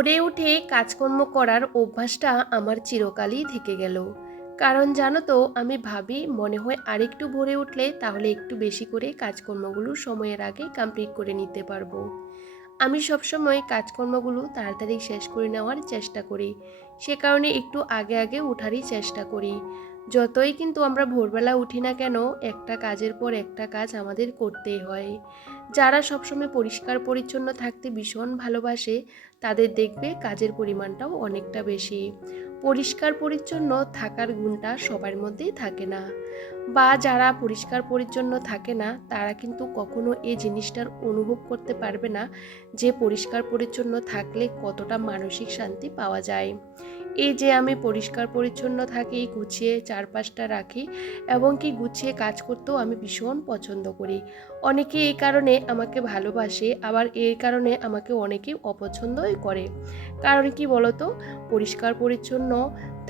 ভোরে উঠে কাজকর্ম করার অভ্যাসটা আমার চিরকালই থেকে গেল। কারণ জানো তো, আমি ভাবি মনে হয় আরেকটু ভোরে উঠলে তাহলে একটু বেশি করে কাজকর্মগুলো সময়ের আগে কমপ্লিট করে নিতে পারবো। আমি সবসময় কাজকর্মগুলো তাড়াতাড়ি শেষ করে নেওয়ার চেষ্টা করি। সে কারণে একটু আগে আগে ওঠারই চেষ্টা করি। যতই কিন্তু আমরা ভোরবেলা উঠি না কেন, একটা কাজের পর একটা কাজ আমাদের করতেই হয়। যারা সবসময় পরিষ্কার পরিচ্ছন্ন থাকতে ভীষণ ভালোবাসে, তাদের দেখবে কাজের পরিমাণটাও অনেকটা বেশি। পরিষ্কার পরিচ্ছন্ন থাকার গুণটা সবার মধ্যেই থাকে না, বা যারা পরিষ্কার পরিচ্ছন্ন থাকে না তারা কিন্তু কখনো এই জিনিসটার অনুভব করতে পারবে না যে পরিষ্কার পরিচ্ছন্ন থাকলে কতটা মানসিক শান্তি পাওয়া যায়। এই যে আমি পরিষ্কার পরিচ্ছন্ন থাকি, গুছিয়ে চারপাশটা রাখি এবং কি গুছিয়ে কাজ করতেও আমি ভীষণ পছন্দ করি। অনেকে এই কারণে আমাকে ভালোবাসে, আবার এই কারণে আমাকে অনেকেই অপছন্দই করে। কারণ কি বলতো, পরিষ্কার পরিচ্ছন্ন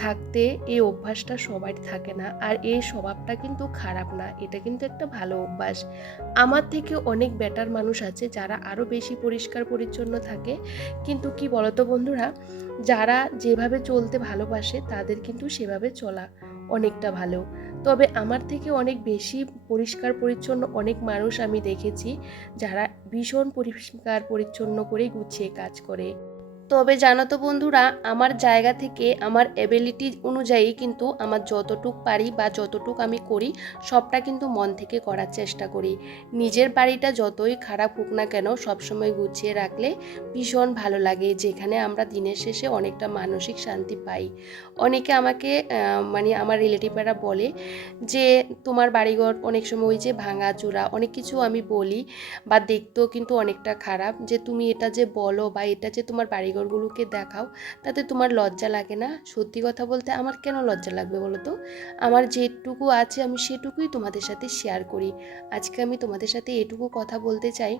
থাকতে এই অভ্যাসটা সবার থাকে না, আর এই স্বভাবটা কিন্তু খারাপ না, এটা কিন্তু একটা ভালো অভ্যাস। আমার থেকে অনেক বেটার মানুষ আছে যারা আরও বেশি পরিষ্কার পরিচ্ছন্ন থাকে, কিন্তু কি বলতো বন্ধুরা, যারা যেভাবে চলতে ভালোবাসে তাদের কিন্তু সেভাবে চলা অনেকটা ভালো। তবে আমার থেকে অনেক বেশি পরিষ্কার পরিচ্ছন্ন অনেক মানুষ আমি দেখেছি যারা ভীষণ পরিষ্কার পরিচ্ছন্ন করে গুছিয়ে কাজ করে। তবে জানো তো বন্ধুরা, আমার জায়গা থেকে আমার এবিলিটি অনুযায়ী কিন্তু আমার যতটুক পারি বা যতটুক আমি করি সবটা কিন্তু মন থেকে করার চেষ্টা করি। নিজের বাড়িটা যতই খারাপ হোক না কেন সবসময় গুছিয়ে রাখলে ভীষণ ভালো লাগে, যেখানে আমরা দিনের শেষে অনেকটা মানসিক শান্তি পাই। অনেকে আমাকে মানে আমার রিলেটিভরা বলে যে তোমার বাড়িঘর অনেক সময় ওই যে ভাঙা চূড়া অনেক কিছু আমি বলি, বা দেখতেও কিন্তু অনেকটা খারাপ, যে তুমি এটা যে বলো বা এটা যে তোমার বাড়িঘরগুলোকে দেখাও, তাতে তোমার লজ্জা লাগে না? সত্যি কথা বলতে আমার কেন লজ্জা লাগবে বলো তো? আমার যেটুকু আছে আমি সেটুকুই তোমাদের সাথে শেয়ার করি। আজকে আমি তোমাদের সাথে এটুকু কথা বলতে চাই,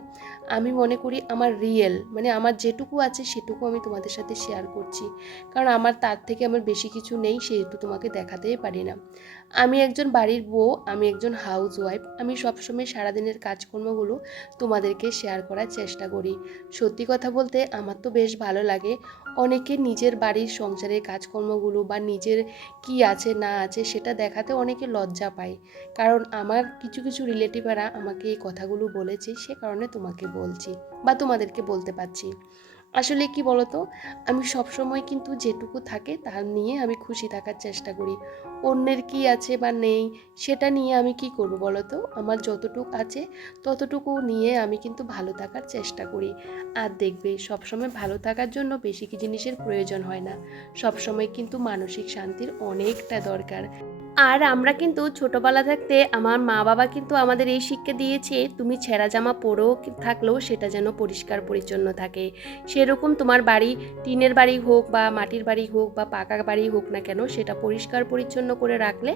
আমি মনে করি আমার রিয়েল, মানে আমার যেটুকু আছে সেটুকু আমি তোমাদের সাথে শেয়ার করছি। কারণ আমার তার থেকে আমার বেশি কিছু নেই, সেহেতু তোমাকে দেখাতেই পারি না। আমি একজন বাড়ির বউ, আমি একজন হাউস ওয়াইফ, আমি সবসময় সারাদিনের কাজকর্মগুলো তোমাদেরকে শেয়ার করার চেষ্টা করি। সত্যি কথা বলতে আমার তো বেশ ভালো লাগে। অনেকে নিজের বাড়ির সংসারের কাজকর্মগুলো বা নিজের কি আছে না আছে সেটা দেখাতে অনেকে লজ্জা পায়। কারণ আমার কিছু কিছু রিলেটিভরা আমাকে এই কথাগুলো বলেছে, সে কারণে তোমাকে বলছি বা তোমাদেরকে বলতে পারছি। আসলে কি বলতো, আমি সবসময় কিন্তু যেটুকু থাকে তা নিয়ে আমি খুশি থাকার চেষ্টা করি। অন্যের কি আছে বা নেই সেটা নিয়ে আমি কি করব বলতো, আমার যতটুকু আছে ততটুকু নিয়ে আমি কিন্তু ভালো থাকার চেষ্টা করি। আর দেখবে সবসময় ভালো থাকার জন্য বেশি কি জিনিসের প্রয়োজন হয় না, সবসময় কিন্তু মানসিক শান্তির অনেকটা দরকার। আর আমরা কিন্তু ছোটবেলা থাকতে আমার মা বাবা কিন্তু আমাদের এই শিক্ষা দিয়েছে, তুমি ছেঁড়া জামা পরেও থাকলেও সেটা যেন পরিষ্কার পরিচ্ছন্ন থাকে। সেরকম তোমার বাড়ি টিনের বাড়ি হোক বা মাটির বাড়ি হোক বা পাকা বাড়ি হোক না কেন, সেটা পরিষ্কার পরিচ্ছন্ন করে রাখলে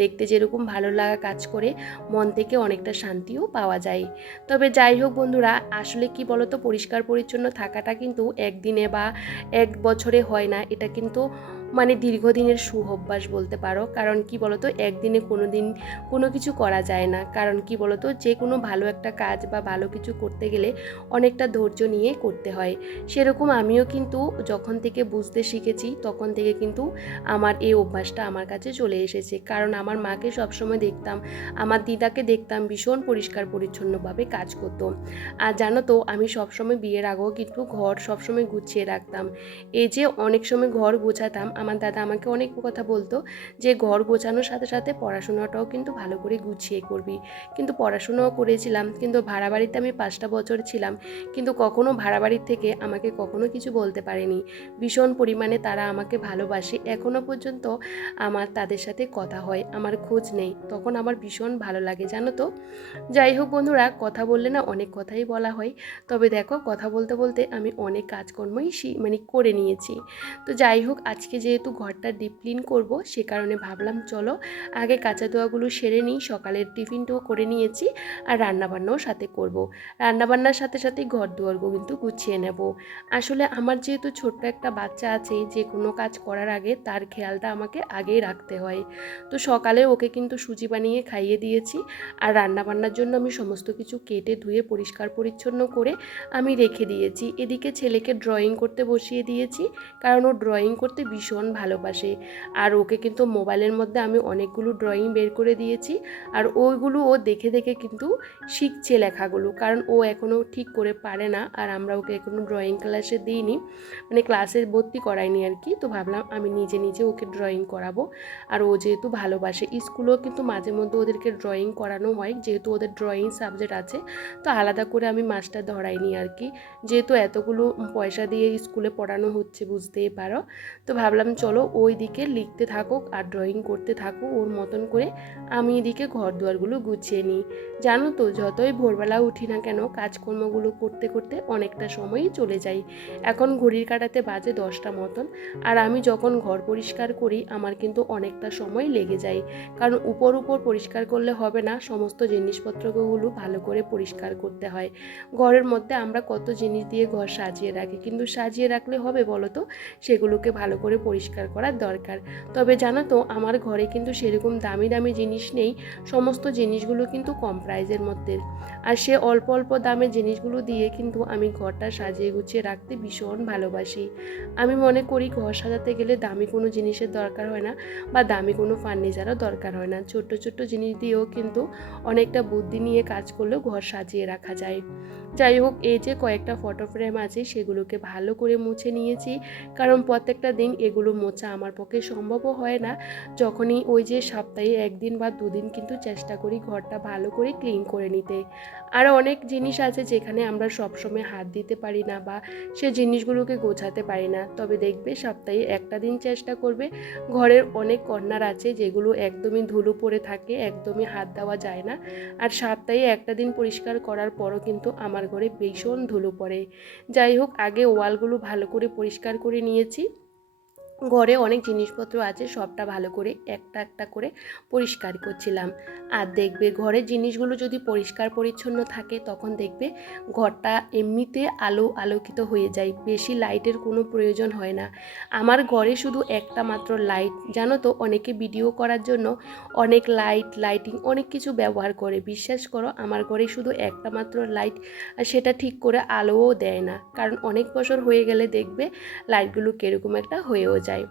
দেখতে যেরকম ভালো লাগা কাজ করে, মন থেকে অনেকটা শান্তিও পাওয়া যায়। তবে যাই হোক বন্ধুরা, আসলে কি বলতো, পরিষ্কার পরিচ্ছন্ন থাকাটা কিন্তু একদিনে বা এক বছরে হয় না, এটা কিন্তু মানে দীর্ঘদিনের সুঅভ্যাস বলতে পারো। কারণ কি বলতো, একদিনে কোনো কিছু করা যায় না। কারণ কি বলতো, যে কোনো ভালো একটা কাজ বা ভালো কিছু করতে গেলে অনেকটা ধৈর্য নিয়ে করতে হয়। সেরকম আমিও কিন্তু যখন থেকে বুঝতে শিখেছি তখন থেকে কিন্তু আমার এই অভ্যাসটা আমার কাছে চলে এসেছে। কারণ আমার মাকে সবসময় দেখতাম, আমার দিদাকে দেখতাম ভীষণ পরিষ্কার পরিচ্ছন্নভাবে কাজ করতো। আর জানো তো, আমি সবসময় বিয়ের আগেও কিন্তু ঘর সবসময় গুছিয়ে রাখতাম। এই যে অনেক সময় ঘর গোছাতাম, আমার দাদা আমাকে অনেক কথা বলতো যে ঘর গোছানোর সাথে সাথে পড়াশোনাটাও কিন্তু ভালো করে গুছিয়ে করবি। কিন্তু পড়াশোনাও করেছিলাম, কিন্তু ভাড়া বাড়িতে আমি 5টা বছর ছিলাম, কিন্তু কখনো ভাড়া বাড়ির থেকে আমাকে কখনো কিছু বলতে পারেনি। ভীষণ পরিমাণে তারা আমাকে ভালোবাসে, এখনও পর্যন্ত আমার তাদের সাথে কথা হয়, আমার খোঁজ নেই, তখন আমার ভীষণ ভালো লাগে জানো তো। যাই হোক বন্ধুরা, কথা বললে না অনেক কথাই বলা হয়। তবে দেখো, কথা বলতে বলতে আমি অনেক কাজকর্মই মানে করে নিয়েছি। তো যাই হোক, আজকে যেহেতু ঘরটা ডিপ ক্লিন করব, সে কারণে ভাবলাম চলো আগে কাঁচা ধোয়াগুলো সেরে নিই। সকালের টিফিনটাও করে নিয়েছি আর রান্নাবান্নাও সাথে করব। রান্নাবান্নার সাথে সাথে ঘর দুয়ারও কিন্তু গুছিয়ে নেব। আসলে আমার যেহেতু ছোট্ট একটা বাচ্চা আছে, যে কোনো কাজ করার আগে তার খেয়ালটা আমাকে আগেই রাখতে হয়। তো সকালে ওকে কিন্তু সুজি বানিয়ে খাইয়ে দিয়েছি, আর রান্নাবান্নার জন্য আমি সমস্ত কিছু কেটে ধুয়ে পরিষ্কার পরিচ্ছন্ন করে আমি রেখে দিয়েছি। এদিকে ছেলেকে ড্রয়িং করতে বসিয়ে দিয়েছি, কারণ ও ড্রয়িং করতে ভীষণ ভালোবাসে। আর ওকে কিন্তু মোবাইলের মধ্যে আমি অনেকগুলো ড্রয়িং বের করে দিয়েছি, আর ওইগুলো ও দেখে দেখে কিন্তু শিখছে লেখাগুলো, কারণ ও এখনও ঠিক করে পারে না। আর আমরা ওকে এখনও ড্রয়িং ক্লাসে দিইনি, মানে ক্লাসে ভর্তি করাইনি আর কি। তো ভাবলাম আমি নিজে নিজে ওকে ড্রয়িং করাবো। আর ও যেহেতু ভালোবাসে, স্কুলেও কিন্তু মাঝে মধ্যে ওদেরকে ড্রয়িং করানো হয়, যেহেতু ওদের ড্রয়িং সাবজেক্ট আছে। তো আলাদা করে আমি মাস্টার ধরাইনি আর কি, যেহেতু এতগুলো পয়সা দিয়ে স্কুলে পড়ানো হচ্ছে, বুঝতেই পারো। তো ভাবলাম চলো ওই দিকে লিখতে থাকুক আর ড্রয়িং করতে থাকুক ওর মতন করে, আমি এদিকে ঘর দুয়ারগুলো গুছিয়ে নিই। জানো তো, যতই ভোরবেলা উঠি না কেন, কাজকর্মগুলো করতে করতে অনেকটা সময়ই চলে যায়। এখন ঘড়ির কাঁটাতে বাজে 10টা মতন, আর আমি যখন ঘর পরিষ্কার করি আমার কিন্তু অনেকটা সময় লেগে যায়, কারণ উপর উপর পরিষ্কার করলে হবে না, সমস্ত জিনিসপত্রগুলো ভালো করে পরিষ্কার করতে হয়। ঘরের মধ্যে আমরা কত জিনিস দিয়ে ঘর সাজিয়ে রাখি, কিন্তু সাজিয়ে রাখলে হবে বলো তো? সেগুলোকে ভালো করে পরিষ্কার করার দরকার। তবে জানো তো, আমার ঘরে কিন্তু সেরকম দামি দামি জিনিস নেই, সমস্ত জিনিসগুলো কিন্তু কম প্রাইজের মধ্যে। আর সে অল্প অল্প দামের জিনিসগুলো দিয়ে কিন্তু আমি ঘরটা সাজিয়ে গুছিয়ে রাখতে ভীষণ ভালোবাসি। আমি মনে করি ঘর সাজাতে গেলে দামি কোনো জিনিসের দরকার হয় না, বা দামি কোনো ফার্নিচারও দরকার হয় না। ছোট্ট ছোট্ট জিনিস দিয়েও কিন্তু অনেকটা বুদ্ধি নিয়ে কাজ করলেও ঘর সাজিয়ে রাখা যায়। যাই হোক, এই যে কয়েকটা ফটো ফ্রেম আছে সেগুলোকে ভালো করে মুছে নিয়েছি, কারণ প্রত্যেকটা দিন এগুলো মোছা আমার পক্ষে সম্ভবও হয় না। যখনই ওই যে সপ্তাহে 1 দিন বা 2 দিন কিন্তু চেষ্টা করি ঘরটা ভালো করে ক্লিন করে নিতে। আর অনেক জিনিস আছে যেখানে আমরা সবসময় হাত দিতে পারি না, বা সে জিনিসগুলোকে গোছাতে পারি না। তবে দেখবে সপ্তাহে একটা দিন চেষ্টা করবে। ঘরের অনেক কর্নার আছে যেগুলো একদমই ধুলো পড়ে থাকে, একদমই হাত দেওয়া যায় না। আর সপ্তাহে একটা দিন পরিষ্কার করার পরও কিন্তু আমার ঘরে ভীষণ ধুলো পড়ে। যাই হোক, আগে ওয়ালগুলো ভালো করে পরিষ্কার করে নিয়েছি। ঘরে অনেক জিনিসপত্র আছে, সবটা ভালো করে একটা একটা করে পরিষ্কার করছিলাম। আর দেখবে ঘরের জিনিসগুলো যদি পরিষ্কার পরিচ্ছন্ন থাকে, তখন দেখবে ঘরটা এমনিতে আলোকিত হয়ে যায়, বেশি লাইটের কোনো প্রয়োজন হয় না। আমার ঘরে শুধু একটা মাত্র লাইট, জানো তো, অনেকে ভিডিও করার জন্য অনেক লাইটিং অনেক কিছু ব্যবহার করে। বিশ্বাস করো, আমার ঘরে শুধু একটা মাত্র লাইট, আর সেটা ঠিক করে আলোও দেয় না, কারণ অনেক বছর হয়ে গেলে দেখবে লাইটগুলো কীরকম একটা হয়েও যায়।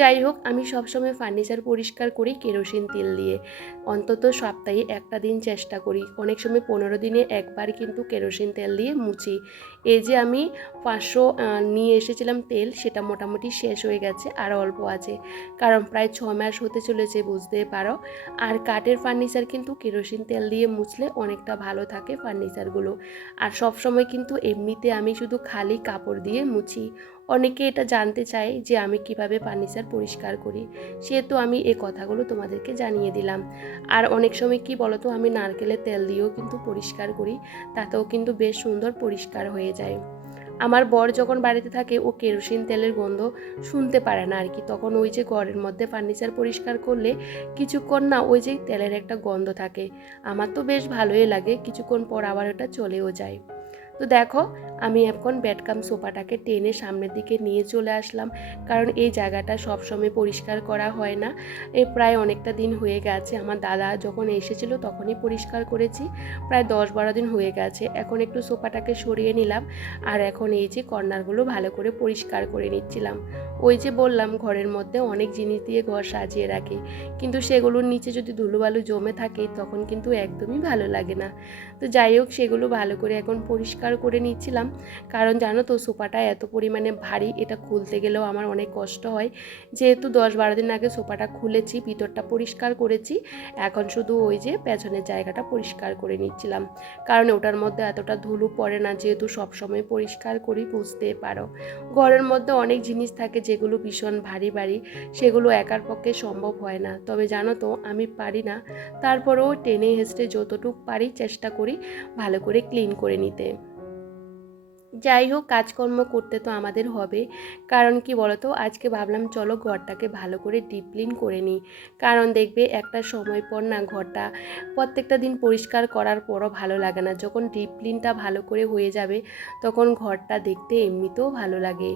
যাই হোক, আমি সবসময় ফার্নিচার পরিষ্কার করি কেরোসিন তেল দিয়ে, অন্তত সপ্তাহে একটা দিন চেষ্টা করি। অনেক সময় 15 দিনে একবার কিন্তু কেরোসিন তেল দিয়ে মুছি। এই যে আমি 500 নিয়ে এসেছিলাম তেল, সেটা মোটামুটি শেষ হয়ে গেছে, আর অল্প আছে, কারণ প্রায় 6 মাস হতে চলেছে, বুঝতে পারো। আর কাঠের ফার্নিচার কিন্তু কেরোসিন তেল দিয়ে মুছলে অনেকটা ভালো থাকে ফার্নিচারগুলো। আর সবসময় কিন্তু এমনিতে আমি শুধু খালি কাপড় দিয়ে মুছি। অনেকে এটা জানতে চায় যে আমি কিভাবে ফার্নিচার পরিষ্কার করি, সেহেতু আমি এই কথাগুলো তোমাদেরকে জানিয়ে দিলাম। আর অনেক সময় কি বলতো, আমি নারকেলের তেল দিয়েও কিন্তু পরিষ্কার করি, তাতেও কিন্তু বেশ সুন্দর পরিষ্কার হয়ে যায়। আমার বর যখন বাড়িতে থাকে, ও কেরোসিন তেলের গন্ধ শুনতে পারে না আর কি, তখন ওই যে ঘরের মধ্যে ফার্নিচার পরিষ্কার করলে কিছুক্ষণ না ওই যে তেলের একটা গন্ধ থাকে, আমার তো বেশ ভালোই লাগে, কিছুক্ষণ পর আবার ওটা চলেও যায়। তো দেখো, আমি এখন বেডকাম সোফাটাকে টেনে সামনের দিকে নিয়ে চলে আসলাম, কারণ এই জায়গাটা সবসময় পরিষ্কার করা হয় না। প্রায় অনেকটা দিন হয়ে গেছে, আমার দাদা যখন এসেছিল তখনই পরিষ্কার করেছি, প্রায় 10-12 দিন হয়ে গেছে। এখন একটু সোফাটাকে সরিয়ে নিলাম, আর এখন এই যে কর্নারগুলো ভালো করে পরিষ্কার করে নিচ্ছিলাম। ওই যে বললাম, ঘরের মধ্যে অনেক জিনিস দিয়ে ঘর সাজিয়ে রাখি, কিন্তু সেগুলোর নিচে যদি ধুলোবালু জমে থাকে তখন কিন্তু একদমই ভালো লাগে না। তো যাই হোক, সেগুলো ভালো করে এখন পরিষ্কার করে নিচ্ছিলাম, কারণ জানো তো সোফাটা এত পরিমাণে ভারী, এটা খুলতে গেলেও আমার অনেক কষ্ট হয়। যেহেতু 10-12 দিন আগে সোফাটা খুলেছি, ভিতরটা পরিষ্কার করেছি, এখন শুধু ওই যে পেছনের জায়গাটা পরিষ্কার করে নিচ্ছিলাম, কারণ ওটার মধ্যে এতটা ধুলো পড়ে না, যেহেতু সবসময় পরিষ্কার করি, বুঝতে পারো। ঘরের মধ্যে অনেক জিনিস থাকে যেগুলো ভীষণ ভারী ভারী, সেগুলো একার পক্ষে সম্ভব হয় না। তবে জানো তো, আমি পারি না, তারপরেও টেনে হেঁচড়ে যতটুকু পারি চেষ্টা করি ভালো করে ক্লিন করে নিতে। যাই হোক, কাজকর্ম করতে তো আমাদের হবে। কারণ কি বলতো, আজকে ভাবলাম চলো ঘরটাকে ভালো করে ডিপ ক্লিন করে নিই। কারণ দেখবে একটা সময় পর না, ঘরটা প্রত্যেকটা দিন পরিষ্কার করার পরও ভালো লাগে না। যখন ডিপ ক্লিনটা ভালো করে হয়ে যাবে তখন ঘরটা দেখতে এমনিতেও ভালো লাগে।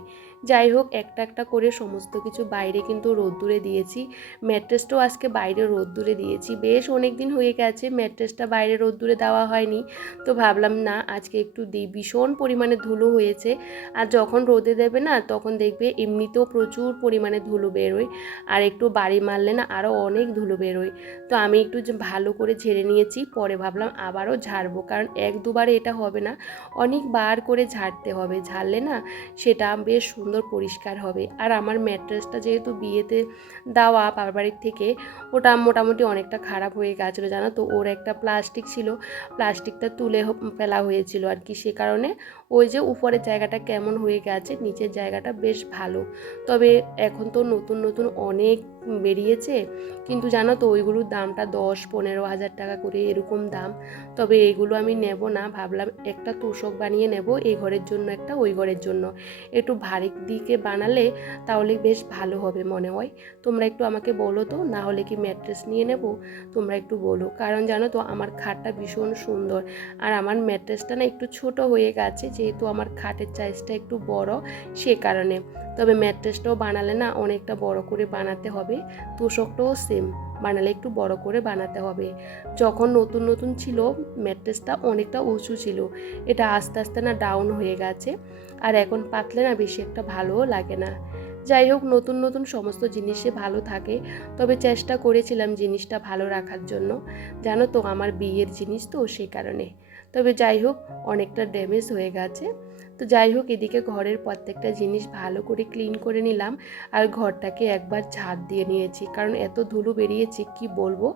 যাই হোক, একটা একটা করে সমস্ত কিছু বাইরে কিন্তু রোদ্দুরে দিয়েছি। ম্যাট্রেসটাও আজকে বাইরে রোদ্দুরে দিয়েছি। বেশ অনেক দিন হয়ে গেছে ম্যাট্রেসটা বাইরে রোদ্দুরে দেওয়া হয়নি। তো ভাবলাম না আজকে একটু দিই। ভীষণ পরিমাণে ধুলো হয়েছে, আর যখন রোদে দেবে না তখন দেখবে এমনিতেও প্রচুর পরিমাণে ধুলো বেরোয়, আর একটু বাড়ি মারলে না আরও অনেক ধুলো বেরোয়। তো আমি একটু যে ভালো করে ঝেড়ে নিয়েছি, পরে ভাবলাম আবারও ঝাড়বো, কারণ এক দুবারে এটা হবে না, অনেকবার করে ঝাড়তে হবে। ঝাড়লে না সেটা বেশ সুন্দর পরিষ্কার হবে। আর আমার ম্যাট্রেসটা যেহেতু বিয়েতে দেওয়া বাবার থেকে, ওটা মোটামুটি অনেকটা খারাপ হয়ে গেছিলো জানো তো। ওর একটা প্লাস্টিক ছিল, প্লাস্টিকটা তুলে ফেলা হয়েছিল আর কি, সে কারণে ওই যে উপরের জায়গাটা কেমন হয়ে গেছে, নিচের জায়গাটা বেশ ভালো। তবে এখন তো নতুন নতুন অনেক বেরিয়েছে, কিন্তু জানো তো ওইগুলোর দামটা 10-15 হাজার টাকা করে এরকম দাম। তবে এগুলো আমি নেব না, ভাবলাম একটা তোষক বানিয়ে নেব, এই ঘরের জন্য একটা, ওই ঘরের জন্য। একটু ভারী দিকে বানালে তাহলে বেশ ভালো হবে মনে হয়। তোমরা একটু আমাকে বলো তো, না হলে কি ম্যাট্রেস নিয়ে নেব? তোমরা একটু বলো, কারণ জানো তো আমার খাটটা ভীষণ সুন্দর, আর আমার ম্যাট্রেসটা না একটু ছোট হয়ে গেছে, যেহেতু আমার খাটের সাইজটা একটু বড়, সে কারণে। তবে ম্যাট্রেসটাও বানালে না অনেকটা বড় করে বানাতে হবে, তোষকটাও সেম বানালে একটু বড় করে বানাতে হবে। যখন নতুন নতুন ছিল ম্যাট্রেসটা অনেকটা উঁচু ছিল, এটা আস্তে আস্তে না ডাউন হয়ে গেছে, আর এখন পাতলে না বেশি একটা ভালোও লাগে না। যাই হোক, নতুন নতুন সমস্ত জিনিসে ভালো থাকে, তবে চেষ্টা করেছিলাম জিনিসটা ভালো রাখার জন্য। জানো তো আমার বিয়ের জিনিস তো, সে কারণে। তবে যাই হোক, অনেকটা ড্যামেজ হয়ে গেছে। তো যাই হোক, এদিকে ঘরের প্রত্যেকটা জিনিস ভালো করে ক্লিন করে নিলাম, আর ঘরটাকে একবার ঝাড় দিয়ে নিয়েছি, কারণ এত ধুলো বেরিয়েছে কি বলবো।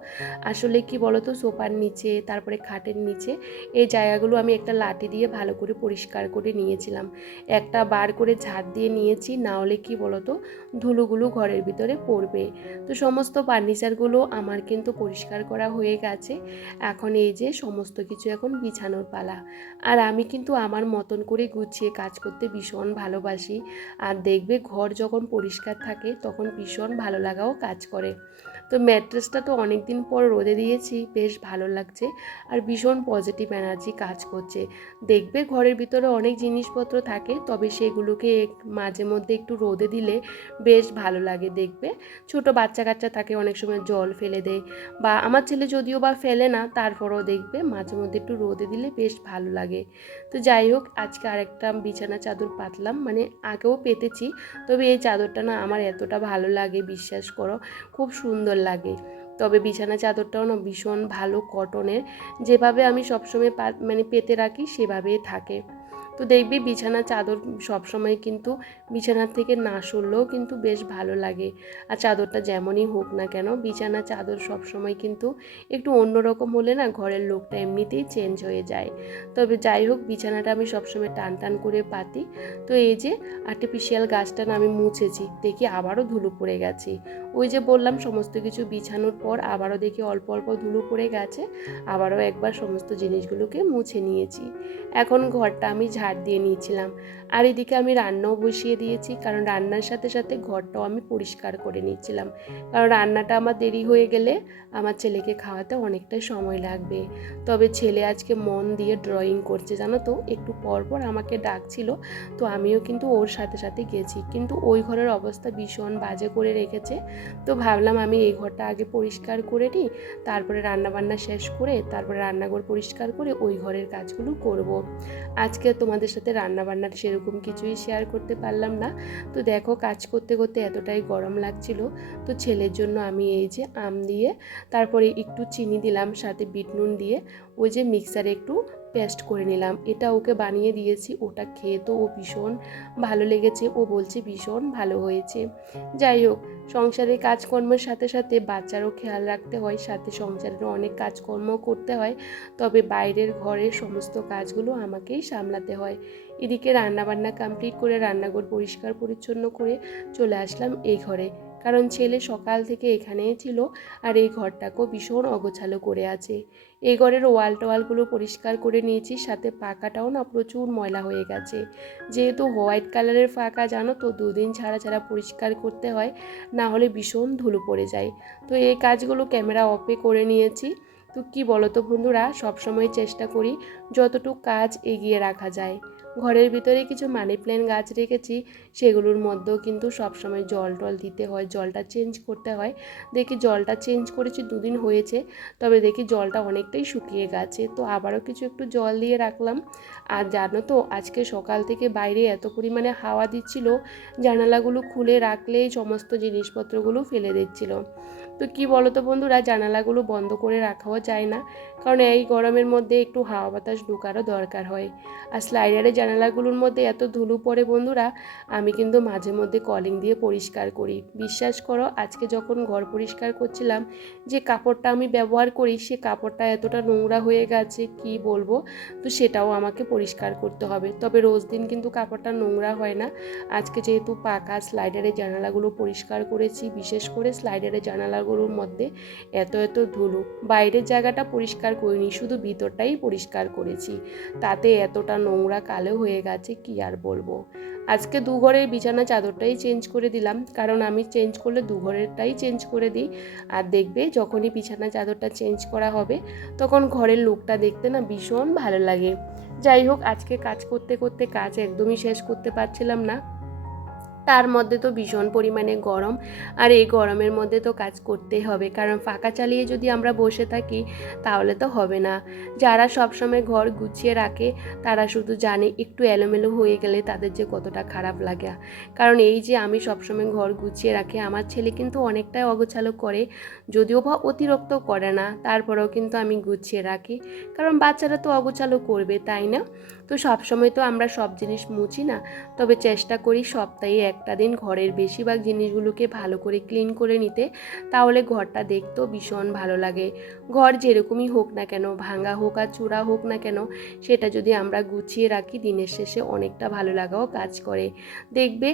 আসলে কি বলতো, সোফার নিচে, তারপরে খাটের নিচে, এই জায়গাগুলো আমি একটা লাঠি দিয়ে ভালো করে পরিষ্কার করে নিয়েছিলাম। একটা বার করে ঝাড় দিয়ে নিয়েছি, না হলে কি বলতো ধুলোগুলো ঘরের ভিতরে পড়বে। তো সমস্ত ফার্নিচারগুলো আমার কিন্তু পরিষ্কার করা হয়ে গেছে। এখন এই যে সমস্ত কিছু এখন বিছানোর পালা। আর আমি কিন্তু আমার মতন করে গুছিয়ে কাজ করতে ভীষণ ভালোবাসি, আর দেখবে ঘর যখন পরিষ্কার থাকে তখন ভীষণ ভালো লাগাও কাজ করে। তো ম্যাট্রেসটা তো অনেক দিন পর রোদে দিয়েছি, বেশ ভালো লাগছে, আর ভীষণ পজিটিভ এনার্জি কাজ করছে। দেখবে ঘরের ভিতরে অনেক জিনিসপত্র থাকে, তবে সেগুলোকে মাঝে মধ্যে একটু রোদে দিলে বেশ ভালো লাগে। দেখবে ছোট বাচ্চা কাচ্চা থাকে, অনেক সময় জল ফেলে দেয়, বা আমার ছেলে যদিও বা ফেলে না, তারপরেও দেখবে মাঝে মধ্যে একটু রোদে দিলে বেশ ভালো লাগে। তো যাই হোক, আজকে আরেকটা বিছানা চাদর পাতলাম, মানে আগেও পেতেছি, তবে এই চাদরটা না আমার এতটা ভালো লাগে, বিশ্বাস করো, খুব সুন্দর লাগে। তবে বিছানা চাদরটাও না ভীষণ ভালো কটনের, যেভাবে আমি সবসময় মানে পেতে রাখি সেভাবেই থাকে। তো দেখবি বিছানা চাদর সবসময় কিন্তু বিছানার থেকে না সরলেও কিন্তু বেশ ভালো লাগে। আর চাদরটা যেমনই হোক না কেন, বিছানা চাদর সবসময় কিন্তু একটু অন্যরকম হলে না ঘরের লোকটা এমনিতেই চেঞ্জ হয়ে যায়। তবে যাই হোক, বিছানাটা আমি সবসময় টান টান করে পাতি। তো এই যে আর্টিফিশিয়াল গাছটা না আমি মুছেছি, দেখি আবারও ধুলো পড়ে গেছে। ওই যে বললাম সমস্ত কিছু বিছানোর পর আবারও দেখি অল্প অল্প ধুলো পড়ে গেছে, আবারও একবার সমস্ত জিনিসগুলোকে মুছে নিয়েছি। এখন ঘরটা আমি ঝাড় দিয়ে নিয়েছিলাম, আর এদিকে আমি রান্নাও বসিয়ে দিয়েছি, কারণ রান্নার সাথে সাথে ঘরটাও আমি পরিষ্কার করে নিচ্ছিলাম, কারণ রান্নাটা আমার দেরি হয়ে গেলে আমার ছেলেকে খাওয়াতে অনেকটাই সময় লাগবে। তবে ছেলে আজকে মন দিয়ে ড্রয়িং করছে জানো তো, একটু পর পর আমাকে ডাকছিল, তো আমিও কিন্তু ওর সাথে সাথে গেছি, কিন্তু ওই ঘরের অবস্থা ভীষণ বাজে করে রেখেছে। তো ভাবলাম আমি এই ঘরটা আগে পরিষ্কার করে নিই, তারপরে রান্নাবান্না শেষ করে তারপরে রান্নাঘর পরিষ্কার করে ওই ঘরের কাজগুলো করব। আজকে তোমাদের সাথে রান্নাবান্নার সেরকম কিছুই শেয়ার করতে পারলাম না। তো দেখো, কাজ করতে করতে এতটাই গরম লাগছিল, তো ছেলের জন্য আমি এই যে আম দিয়ে, তারপরে একটু চিনি দিলাম, সাথে বিট নুন দিয়ে ওই যে মিক্সারে একটু পেস্ট করে নিলাম, এটা ওকে বানিয়ে দিয়েছি। ওটা খেয়ে তো ও ভীষণ ভালো লেগেছে, ও বলছে ভীষণ ভালো হয়েছে। যাই হোক, সংসারের কাজকর্মের সাথে সাথে বাচ্চারও খেয়াল রাখতে হয়, সাথে সংসারেরও অনেক কাজকর্ম করতে হয়, তবে বাইরের ঘরের সমস্ত কাজগুলো আমাকেই সামলাতে হয়। এদিকে রান্নাবান্না কমপ্লিট করে রান্নাঘর পরিষ্কার পরিচ্ছন্ন করে চলে আসলাম এই ঘরে, কারণ ছেলে সকাল থেকে এখানেই ছিল আর এই ঘরটাকেও ভীষণ অগোছালো করে আছে। এই ঘরের ওয়ালগুলো পরিষ্কার করে নিয়েছি, সাথে পাকাটাও না প্রচুর ময়লা হয়ে গেছে। যেহেতু হোয়াইট কালারের পাকা জানো তো, দুদিন ছাড়া ছাড়া পরিষ্কার করতে হয়, না হলে ভীষণ ধুলো পড়ে যায়। তো এই কাজগুলো ক্যামেরা অফে করে নিয়েছি। তো কি বলো তো বন্ধুরা, সবসময় চেষ্টা করি যতটুকু কাজ এগিয়ে রাখা যায়। ঘরের ভিতরে কিছু মানি প্ল্যান্ট গাছ রেখেছি, সেগুলোর মধ্যেও কিন্তু সবসময় জল টল দিতে হয়, জলটা চেঞ্জ করতে হয়। দেখি জলটা চেঞ্জ করেছি 2 দিন হয়েছে, তবে দেখি জলটা অনেকটাই শুকিয়ে গেছে। তো আবারও কিছু একটু জল দিয়ে রাখলাম। আর জানো তো, আজকে সকাল থেকে বাইরে এত পরিমাণে হাওয়া দিচ্ছিল, জানালাগুলো খুলে রাখলেই সমস্ত জিনিসপত্রগুলো ফেলে দিচ্ছিল। তো কি বলো তো বন্ধুরা, জানালাগুলো বন্ধ করে রাখাও যায় না, কারণ এই গরমের মধ্যে একটু হাওয়া বাতাস ঢোকারও দরকার হয়। আর স্লাইডারের জানালাগুলোর মধ্যে এত ধুলো পড়ে বন্ধুরা, আমি কিন্তু মাঝে মধ্যে কলিং দিয়ে পরিষ্কার করি। বিশ্বাস করো, আজকে যখন ঘর পরিষ্কার করছিলাম, যে কাপড়টা আমি ব্যবহার করি সে কাপড়টা এতটা নোংরা হয়ে গেছে কি বলবো। তো সেটাও আমাকে পরিষ্কার করতে হবে, তবে রোজ দিন কিন্তু কাপড়টা নোংরা হয় না। আজকে যেহেতু পাকা স্লাইডারের জানালাগুলো পরিষ্কার করেছি, বিশেষ করে স্লাইডারের জানালাগুলোর মধ্যে এত ধুলো, বাইরের জায়গাটা পরিষ্কার করিনি, শুধু ভিতরটাই পরিষ্কার করেছি, তাতে এতটা নোংরা কালো হয়ে গেছে কি আর বলবো। আজকে 2 ঘরের বিছানা চাদরটাই চেঞ্জ করে দিলাম, কারণ আমি চেঞ্জ করলে 2 ঘরেরটাই চেঞ্জ করে দিই। আর দেখবে যখনই বিছানা চাদরটা চেঞ্জ করা হবে তখন ঘরের লুকটা দেখতে না ভীষণ ভালো লাগে। যাই হোক, আজকে কাজ করতে করতে কাজ একদমই শেষ করতে পারছিলাম না, তার মধ্যে তো ভীষণ পরিমাণে গরম। আর এই গরমের মধ্যে তো কাজ করতেই হবে, কারণ পাখা চালিয়ে যদি আমরা বসে থাকি তাহলে তো হবে না। যারা সবসময় ঘর গুছিয়ে রাখে তারা শুধু জানে একটু এলোমেলো হয়ে গেলে তাদের যে কতটা খারাপ লাগে। কারণ এই যে আমি সবসময় ঘর গুছিয়ে রাখি, আমার ছেলে কিন্তু অনেকটাই অগোছালো করে, যদিও বা অতিরিক্ত করে না, তারপরেও কিন্তু আমি গুছিয়ে রাখি, কারণ বাচ্চারা তো অগোছালো করবে, তাই না? তো সবসময় তো আমরা সব জিনিস মুছি না, তবে চেষ্টা করি সপ্তাহে একটা দিন ঘরের বেশিরভাগ জিনিসগুলোকে ভালো করে ক্লিন করে নিতে, তাহলে ঘরটা দেখতেও ভীষণ ভালো লাগে। ঘর যেরকমই হোক না কেন, ভাঙা হোক আর চূড়া হোক না কেন, সেটা যদি আমরা গুছিয়ে রাখি দিনের শেষে অনেকটা ভালো লাগাও কাজ করে। দেখবে,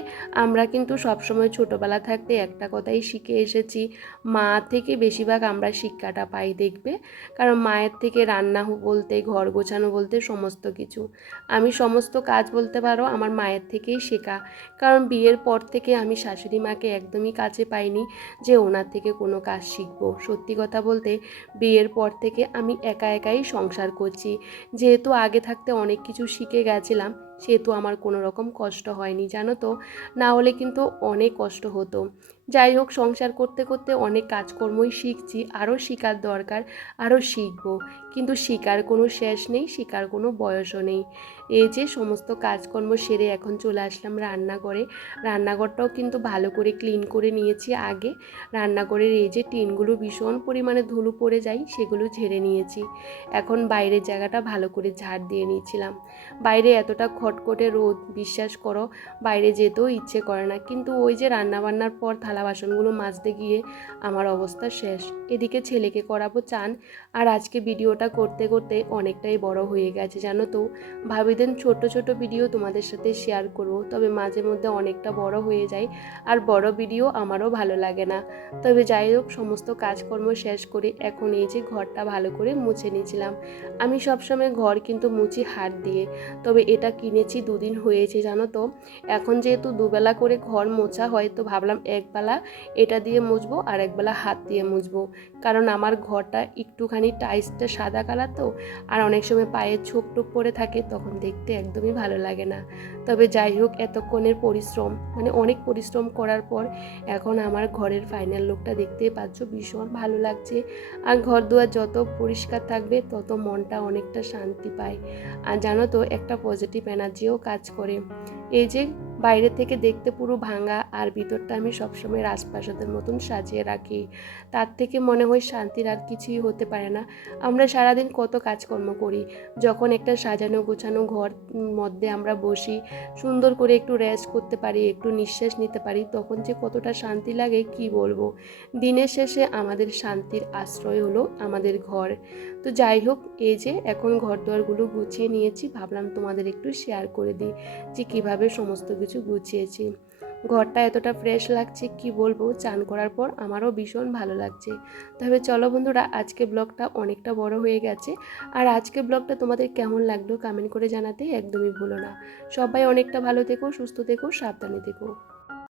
আমরা কিন্তু সবসময় ছোটোবেলা থাকতে একটা কথাই শিখে এসেছি, মা থেকে বেশিরভাগ আমরা শিক্ষাটা পাই দেখবে, কারণ মায়ের থেকে রান্না বলতে, ঘর গোছানো বলতে সমস্ত কিছু, আমি সমস্ত কাজ বলতে পারো আমার মায়ের থেকেই শেখা। কারণ বিয়ের পর থেকে আমি শাশুড়ি মাকে একদমই কাছে পাইনি যে ওনার থেকে কোনো কাজ শিখবো। সত্যি কথা বলতে, বিয়ের পর থেকে আমি একা একাই সংসার করছি, যেহেতু আগে থাকতে অনেক কিছু শিখে গেছিলাম, সেহেতু আমার কোনো রকম কষ্ট হয়নি জানো তো, না হলে কিন্তু অনেক কষ্ট হতো। যাই হোক, সংসার করতে করতে অনেক কাজকর্মই শিখছি, আরও শেখার দরকার, আরও শিখবো, কিন্তু শেখার কোনো শেষ নেই, শেখার কোনো বয়সও নেই। এই যে সমস্ত কাজকর্ম সেরে এখন চলে আসলাম রান্নাঘরে। রান্নাঘরটাও কিন্তু ভালো করে ক্লিন করে নিয়েছি আগে। রান্নাঘরের এই যে টিনগুলো ভীষণ পরিমাণে ধুলো পড়ে যায়, সেগুলো ঝেড়ে নিয়েছি। এখন বাইরের জায়গাটা ভালো করে ঝাড় দিয়ে নিয়েছিলাম। বাইরে এতটা খটখটে রোদ, বিশ্বাস করো বাইরে যেতেও ইচ্ছে করে না, কিন্তু ওই যে রান্নাবান্নার পর থালা বাসনগুলো মাজতে গিয়ে আমার অবস্থা শেষ। এদিকে ছেলেকে করাবো চান, আর আজকে ভিডিওটা করতে করতে অনেকটাই বড় হয়ে গেছে জানো তো। ভাবিদেন ছোট ছোট ভিডিও তোমাদের সাথে শেয়ার করব, তবে মাঝে মধ্যে অনেকটা বড় হয়ে যায়, আর বড় ভিডিও আমারও ভালো লাগে না। তবে যাই হোক, সমস্ত কাজকর্ম শেষ করে এখন এই যে ঘরটা ভালো করে মুছে নিয়েছিলাম। আমি সবসময় ঘর কিন্তু মুছি হাত দিয়ে, তবে এটা কিনেছি 2 দিন হয়েছে জানো তো। এখন যেহেতু দুবেলা করে ঘর মোছা হয়, তো ভাবলাম একবেলা এটা দিয়ে মুছবো আর একবেলা হাত দিয়ে মুছবো, কারণ আমার ঘরটা একটুখানি টাইলসটা সাদা কালার তো, আর অনেক সময় পায়ে ছোপ টোপ পড়ে থাকে, তখন দেখতে একদমই ভালো লাগে না। তবে যাই হোক, এতক্ষণের পরিশ্রম, মানে অনেক পরিশ্রম করার পর এখন আমার ঘরের ফাইনাল লুকটা দেখতেই পাচ্ছ, ভীষণ ভালো লাগছে। আর ঘর দুয়ার যত পরিষ্কার থাকবে তত মনটা অনেকটা শান্তি পায়, আর জানো তো একটা পজিটিভ এনার্জিও কাজ করে। এই যে বাইরে থেকে দেখতে পুরো ভাঙা, আর ভিতরটা আমি সবসময় রাজপ্রাসাদের মতন সাজিয়ে রাখি, তার থেকে মনে হয় শান্তির আর কিছুই হতে পারে না। আমরা সারাদিন কত কাজকর্ম করি, যখন একটা সাজানো গোছানো ঘর মধ্যে আমরা বসি, সুন্দর করে একটু রেস্ট করতে পারি, একটু নিঃশ্বাস নিতে পারি, তখন যে কতটা শান্তি লাগে কি বলবো। দিনের শেষে আমাদের শান্তির আশ্রয় হলো আমাদের ঘর। তো যাই হোক, এই যে এখন ঘর দুয়ারগুলো গুছিয়ে নিয়েছি, ভাবলাম তোমাদের একটু শেয়ার করে দিই যে কীভাবে সমস্ত কিছু গুছিয়েছি। ঘরটা এতটা ফ্রেশ লাগছে কি বলবো, চান করার পর আমারও ভীষণ ভালো লাগছে। তবে চলো বন্ধুরা, আজকে ব্লগটা অনেকটা বড় হয়ে গেছে। আর আজকে ব্লগটা তোমাদের কেমন লাগলো কমেন্ট করে জানাতে একদমই ভুলো না। সবাই অনেকটা ভালো থেকো, সুস্থ থেকো, সাবধানে থেকো।